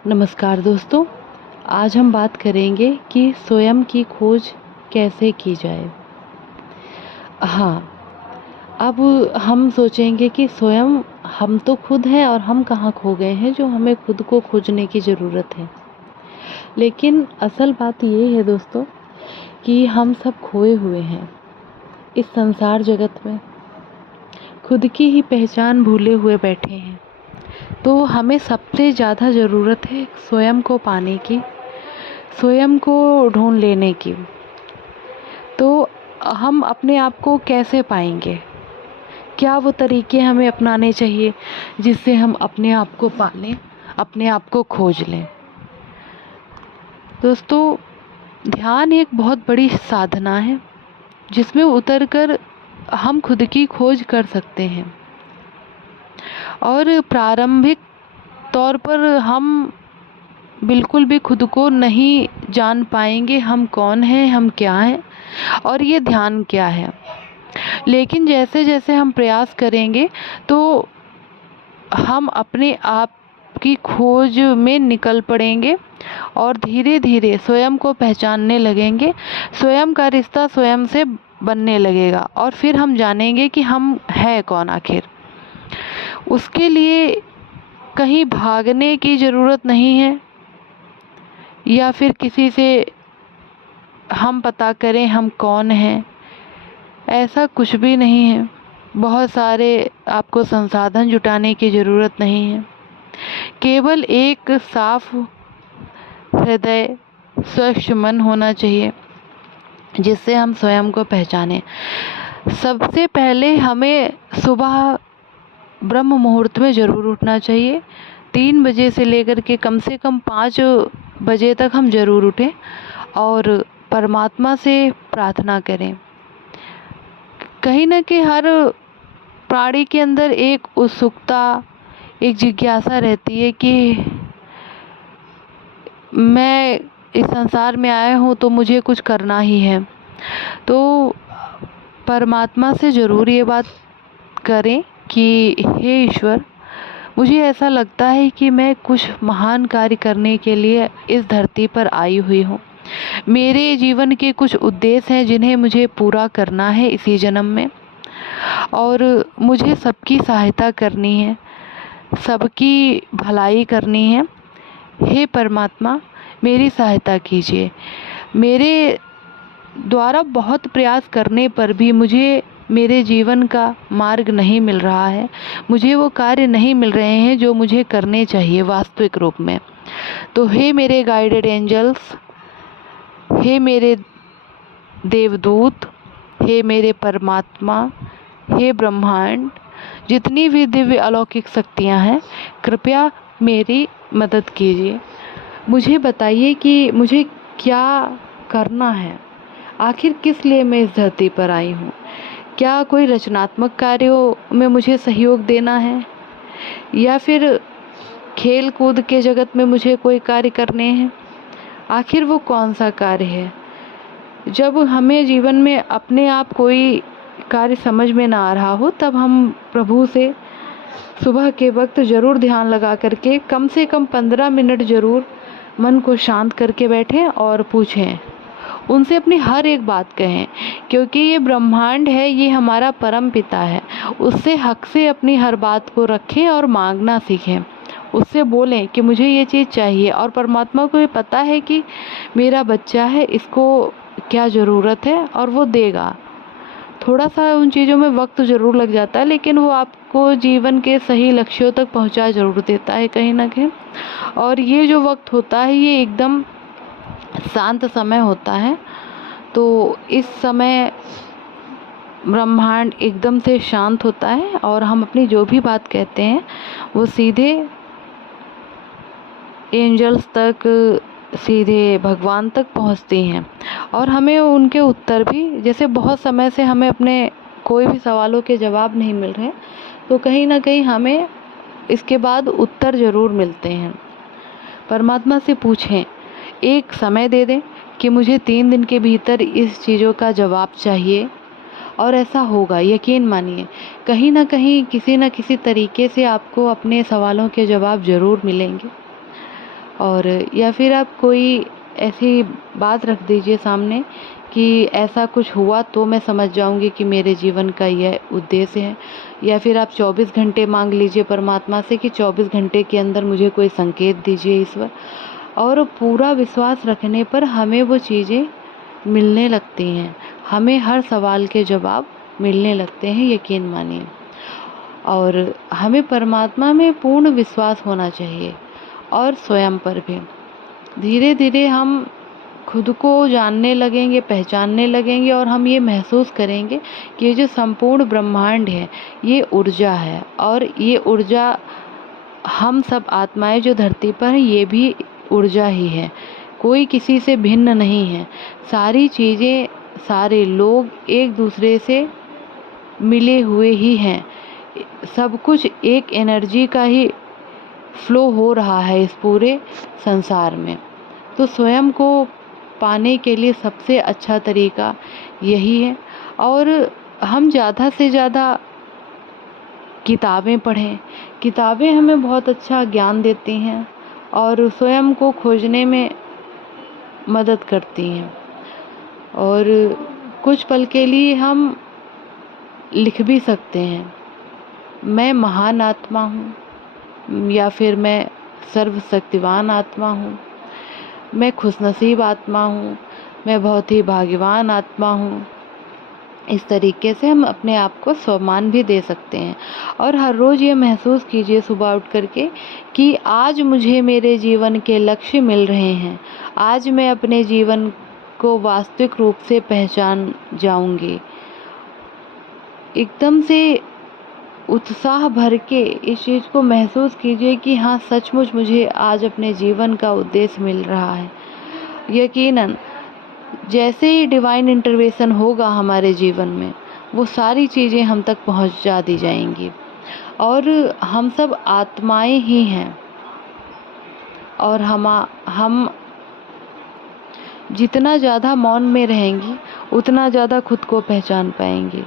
नमस्कार दोस्तों, आज हम बात करेंगे कि स्वयं की खोज कैसे की जाए। हाँ, अब हम सोचेंगे कि स्वयं हम तो खुद हैं और हम कहाँ खो गए हैं जो हमें खुद को खोजने की ज़रूरत है। लेकिन असल बात ये है दोस्तों कि हम सब खोए हुए हैं इस संसार जगत में, खुद की ही पहचान भूले हुए बैठे हैं। तो हमें सबसे ज़्यादा ज़रूरत है स्वयं को पाने की, स्वयं को ढूंढ लेने की। तो हम अपने आप को कैसे पाएंगे? क्या वो तरीके हमें अपनाने चाहिए जिससे हम अपने आप को पा लें, अपने आप को खोज लें? दोस्तों, ध्यान एक बहुत बड़ी साधना है जिसमें उतरकर हम खुद की खोज कर सकते हैं। और प्रारंभिक तौर पर हम बिल्कुल भी खुद को नहीं जान पाएंगे, हम कौन हैं, हम क्या हैं और ये ध्यान क्या है। लेकिन जैसे जैसे हम प्रयास करेंगे तो हम अपने आप की खोज में निकल पड़ेंगे और धीरे धीरे स्वयं को पहचानने लगेंगे। स्वयं का रिश्ता स्वयं से बनने लगेगा और फिर हम जानेंगे कि हम हैं कौन आखिर। उसके लिए कहीं भागने की ज़रूरत नहीं है या फिर किसी से हम पता करें हम कौन हैं, ऐसा कुछ भी नहीं है। बहुत सारे आपको संसाधन जुटाने की ज़रूरत नहीं है। केवल एक साफ हृदय, स्वच्छ मन होना चाहिए जिससे हम स्वयं को पहचानें। सबसे पहले हमें सुबह ब्रह्म मुहूर्त में ज़रूर उठना चाहिए। 3 बजे से लेकर के कम से कम 5 बजे तक हम ज़रूर उठें और परमात्मा से प्रार्थना करें। कहीं न कहीं हर प्राणी के अंदर एक उत्सुकता, एक जिज्ञासा रहती है कि मैं इस संसार में आया हूँ तो मुझे कुछ करना ही है। तो परमात्मा से ज़रूर ये बात करें कि हे ईश्वर, मुझे ऐसा लगता है कि मैं कुछ महान कार्य करने के लिए इस धरती पर आई हुई हूँ। मेरे जीवन के कुछ उद्देश्य हैं जिन्हें मुझे पूरा करना है इसी जन्म में और मुझे सबकी सहायता करनी है, सबकी भलाई करनी है। हे परमात्मा, मेरी सहायता कीजिए। मेरे द्वारा बहुत प्रयास करने पर भी मुझे मेरे जीवन का मार्ग नहीं मिल रहा है, मुझे वो कार्य नहीं मिल रहे हैं जो मुझे करने चाहिए वास्तविक रूप में। तो हे मेरे गाइडेड एंजल्स, हे मेरे देवदूत, हे मेरे परमात्मा, हे ब्रह्मांड, जितनी भी दिव्य अलौकिक शक्तियाँ हैं, कृपया मेरी मदद कीजिए। मुझे बताइए कि मुझे क्या करना है, आखिर किस लिए मैं इस धरती पर आई हूँ। क्या कोई रचनात्मक कार्यों में मुझे सहयोग देना है या फिर खेल कूद के जगत में मुझे कोई कार्य करने हैं? आखिर वो कौन सा कार्य है? जब हमें जीवन में अपने आप कोई कार्य समझ में ना आ रहा हो तब हम प्रभु से सुबह के वक्त ज़रूर ध्यान लगा करके कम से कम 15 मिनट ज़रूर मन को शांत करके बैठें और पूछें, उनसे अपनी हर एक बात कहें। क्योंकि ये ब्रह्मांड है, ये हमारा परम पिता है, उससे हक से अपनी हर बात को रखें और मांगना सीखें। उससे बोलें कि मुझे ये चीज़ चाहिए और परमात्मा को ये पता है कि मेरा बच्चा है, इसको क्या ज़रूरत है और वो देगा। थोड़ा सा उन चीज़ों में वक्त ज़रूर लग जाता है लेकिन वो आपको जीवन के सही लक्ष्यों तक पहुंचा ज़रूर देता है कहीं ना कहीं। और ये जो वक्त होता है ये एकदम शांत समय होता है। तो इस समय ब्रह्मांड एकदम से शांत होता है और हम अपनी जो भी बात कहते हैं वो सीधे एंजल्स तक, सीधे भगवान तक पहुंचती हैं और हमें उनके उत्तर भी, जैसे बहुत समय से हमें अपने कोई भी सवालों के जवाब नहीं मिल रहे तो कहीं ना कहीं हमें इसके बाद उत्तर ज़रूर मिलते हैं। परमात्मा से पूछें, एक समय दे दें कि मुझे 3 दिन के भीतर इस चीज़ों का जवाब चाहिए और ऐसा होगा। यकीन मानिए कहीं ना कहीं किसी न किसी तरीके से आपको अपने सवालों के जवाब ज़रूर मिलेंगे। और या फिर आप कोई ऐसी बात रख दीजिए सामने कि ऐसा कुछ हुआ तो मैं समझ जाऊंगी कि मेरे जीवन का यह उद्देश्य है। या फिर आप 24 घंटे मांग लीजिए परमात्मा से कि 24 घंटे के अंदर मुझे कोई संकेत दीजिए ईश्वर। और पूरा विश्वास रखने पर हमें वो चीज़ें मिलने लगती हैं, हमें हर सवाल के जवाब मिलने लगते हैं, यकीन मानिए। और हमें परमात्मा में पूर्ण विश्वास होना चाहिए और स्वयं पर भी। धीरे धीरे हम खुद को जानने लगेंगे, पहचानने लगेंगे और हम ये महसूस करेंगे कि ये जो संपूर्ण ब्रह्मांड है ये ऊर्जा है, और ये ऊर्जा हम सब आत्माएं जो धरती पर हैं ये भी ऊर्जा ही है, कोई किसी से भिन्न नहीं है। सारी चीज़ें, सारे लोग एक दूसरे से मिले हुए ही हैं, सब कुछ एक एनर्जी का ही फ्लो हो रहा है इस पूरे संसार में। तो स्वयं को पाने के लिए सबसे अच्छा तरीका यही है। और हम ज़्यादा से ज़्यादा किताबें पढ़ें, किताबें हमें बहुत अच्छा ज्ञान देती हैं और स्वयं को खोजने में मदद करती हैं। और कुछ पल के लिए हम लिख भी सकते हैं, मैं महान आत्मा हूँ, या फिर मैं सर्वशक्तिवान आत्मा हूँ, मैं खुशनसीब आत्मा हूँ, मैं बहुत ही भाग्यवान आत्मा हूँ। इस तरीके से हम अपने आप को सम्मान भी दे सकते हैं। और हर रोज़ ये महसूस कीजिए सुबह उठ करके कि आज मुझे मेरे जीवन के लक्ष्य मिल रहे हैं, आज मैं अपने जीवन को वास्तविक रूप से पहचान जाऊंगी। एकदम से उत्साह भर के इस चीज़ को महसूस कीजिए कि हाँ, सचमुच मुझे आज अपने जीवन का उद्देश्य मिल रहा है। यकीनन जैसे ही डिवाइन इंटरवेंशन होगा हमारे जीवन में, वो सारी चीज़ें हम तक पहुंचा दी जाएंगी। और हम सब आत्माएं ही हैं, और हम जितना ज़्यादा मौन में रहेंगी उतना ज़्यादा खुद को पहचान पाएंगे।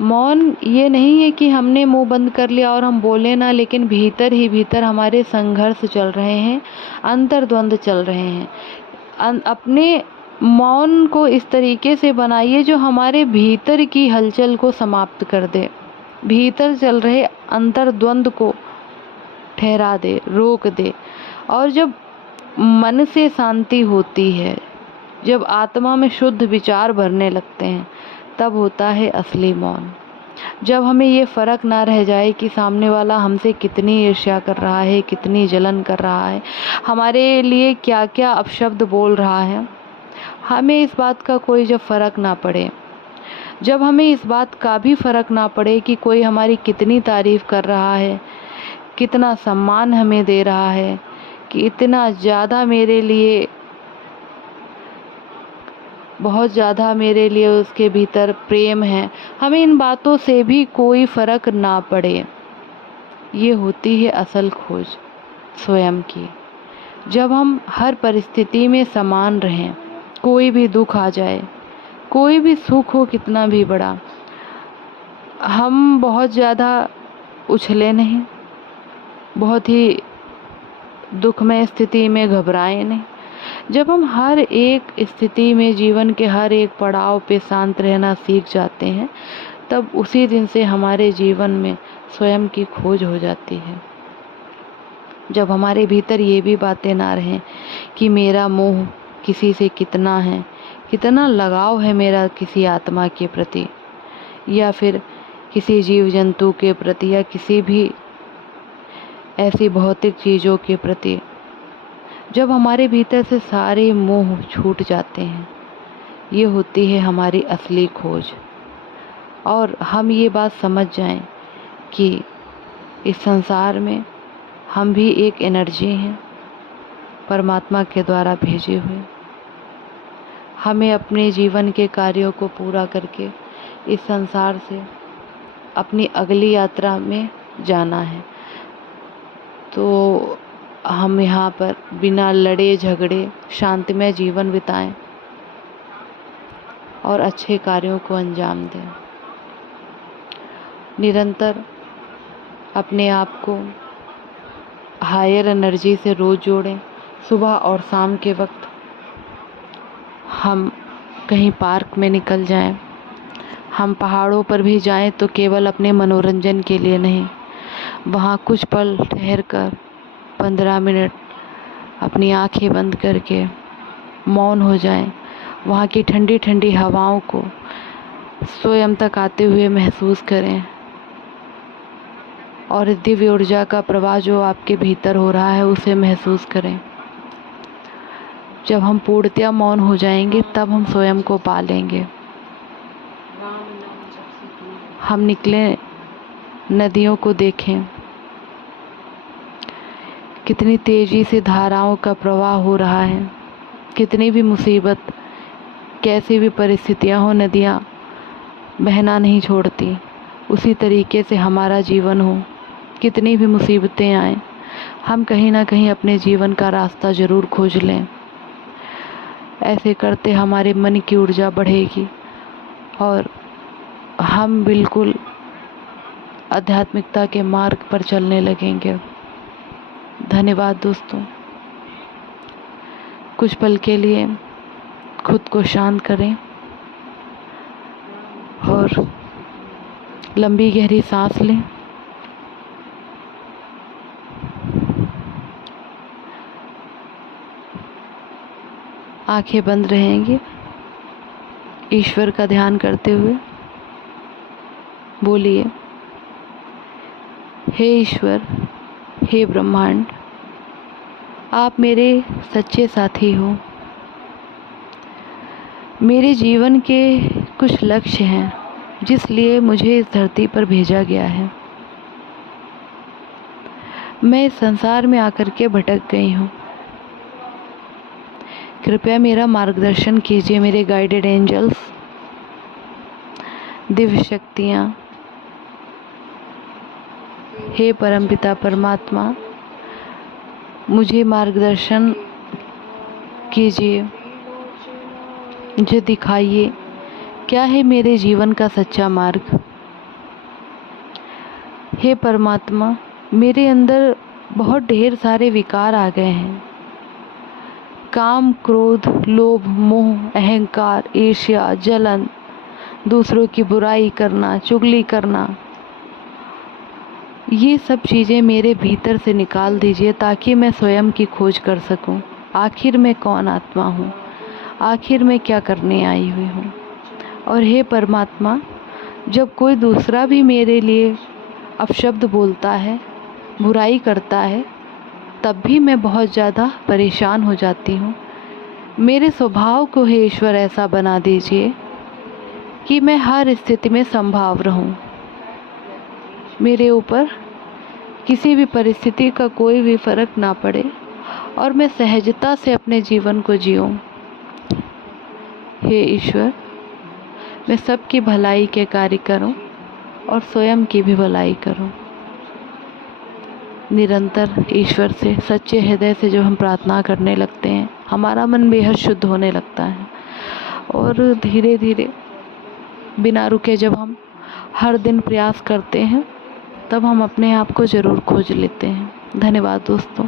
मौन ये नहीं है कि हमने मुंह बंद कर लिया और हम बोले ना, लेकिन भीतर ही भीतर हमारे संघर्ष चल रहे हैं, अंतर्द्वंद चल रहे हैं। अपने मौन को इस तरीके से बनाइए जो हमारे भीतर की हलचल को समाप्त कर दे, भीतर चल रहे अंतर्द्वंद को ठहरा दे, रोक दे। और जब मन से शांति होती है, जब आत्मा में शुद्ध विचार भरने लगते हैं, तब होता है असली मौन। जब हमें ये फ़र्क ना रह जाए कि सामने वाला हमसे कितनी ईर्ष्या कर रहा है, कितनी जलन कर रहा है, हमारे लिए क्या क्या अपशब्द बोल रहा है, हमें इस बात का कोई जब फ़र्क ना पड़े, जब हमें इस बात का भी फ़र्क ना पड़े कि कोई हमारी कितनी तारीफ़ कर रहा है, कितना सम्मान हमें दे रहा है, कि इतना ज़्यादा मेरे लिए, बहुत ज़्यादा मेरे लिए उसके भीतर प्रेम है, हमें इन बातों से भी कोई फ़र्क ना पड़े। ये होती है असल खोज स्वयं की। जब हम हर परिस्थिति में समान रहें, कोई भी दुख आ जाए, कोई भी सुख हो कितना भी बड़ा, हम बहुत ज़्यादा उछले नहीं, बहुत ही दुखमय स्थिति में घबराएं नहीं। जब हम हर एक स्थिति में, जीवन के हर एक पड़ाव पे शांत रहना सीख जाते हैं, तब उसी दिन से हमारे जीवन में स्वयं की खोज हो जाती है। जब हमारे भीतर ये भी बातें ना रहें कि मेरा मोह किसी से कितना है, कितना लगाव है मेरा किसी आत्मा के प्रति, या फिर किसी जीव जंतु के प्रति, या किसी भी ऐसी भौतिक चीज़ों के प्रति, जब हमारे भीतर से सारे मोह छूट जाते हैं, ये होती है हमारी असली खोज। और हम ये बात समझ जाएं कि इस संसार में हम भी एक एनर्जी हैं, परमात्मा के द्वारा भेजे हुए। हमें अपने जीवन के कार्यों को पूरा करके इस संसार से अपनी अगली यात्रा में जाना है। तो हम यहाँ पर बिना लड़े झगड़े शांतिमय जीवन बिताएं और अच्छे कार्यों को अंजाम दें। निरंतर अपने आप को हायर एनर्जी से रोज़ जोड़ें, सुबह और शाम के वक्त हम कहीं पार्क में निकल जाएं, हम पहाड़ों पर भी जाएं तो केवल अपने मनोरंजन के लिए नहीं, वहाँ कुछ पल ठहर कर 15 मिनट अपनी आंखें बंद करके मौन हो जाएं, वहाँ की ठंडी ठंडी हवाओं को स्वयं तक आते हुए महसूस करें और दिव्य ऊर्जा का प्रवाह जो आपके भीतर हो रहा है उसे महसूस करें। जब हम पूर्णतया मौन हो जाएंगे तब हम स्वयं को पा लेंगे। हम निकले नदियों को देखें, कितनी तेजी से धाराओं का प्रवाह हो रहा है। कितनी भी मुसीबत, कैसी भी परिस्थितियां हो, नदियां बहना नहीं छोड़ती। उसी तरीके से हमारा जीवन हो, कितनी भी मुसीबतें आए, हम कहीं ना कहीं अपने जीवन का रास्ता ज़रूर खोज लें। ऐसे करते हमारे मन की ऊर्जा बढ़ेगी और हम बिल्कुल आध्यात्मिकता के मार्ग पर चलने लगेंगे। धन्यवाद दोस्तों। कुछ पल के लिए खुद को शांत करें और लंबी गहरी सांस लें। आंखें बंद रहेंगी। ईश्वर का ध्यान करते हुए बोलिए, हे ईश्वर, हे ब्रह्मांड, आप मेरे सच्चे साथी हो। मेरे जीवन के कुछ लक्ष्य हैं जिसलिए मुझे इस धरती पर भेजा गया है। मैं इस संसार में आकर के भटक गई हूँ। कृपया मेरा मार्गदर्शन कीजिए। मेरे गाइडेड एंजल्स, दिव्य शक्तियाँ, हे परमपिता परमात्मा, मुझे मार्गदर्शन कीजिए, मुझे दिखाइए क्या है मेरे जीवन का सच्चा मार्ग। हे परमात्मा, मेरे अंदर बहुत ढेर सारे विकार आ गए हैं। काम, क्रोध, लोभ, मोह, अहंकार, ईर्ष्या, जलन, दूसरों की बुराई करना, चुगली करना, ये सब चीज़ें मेरे भीतर से निकाल दीजिए ताकि मैं स्वयं की खोज कर सकूं। आखिर मैं कौन आत्मा हूँ, आखिर मैं क्या करने आई हुई हूँ। और हे परमात्मा, जब कोई दूसरा भी मेरे लिए अपशब्द बोलता है, बुराई करता है, तब भी मैं बहुत ज़्यादा परेशान हो जाती हूँ। मेरे स्वभाव को हे ईश्वर ऐसा बना दीजिए कि मैं हर स्थिति में संभाव रहूं। मेरे ऊपर किसी भी परिस्थिति का कोई भी फर्क ना पड़े और मैं सहजता से अपने जीवन को जीऊं। हे ईश्वर, मैं सबकी भलाई के कार्य करूं और स्वयं की भी भलाई करूं। निरंतर ईश्वर से सच्चे हृदय से जब हम प्रार्थना करने लगते हैं, हमारा मन बेहद शुद्ध होने लगता है और धीरे धीरे बिना रुके जब हम हर दिन प्रयास करते हैं, तब हम अपने आप को ज़रूर खोज लेते हैं। धन्यवाद दोस्तों।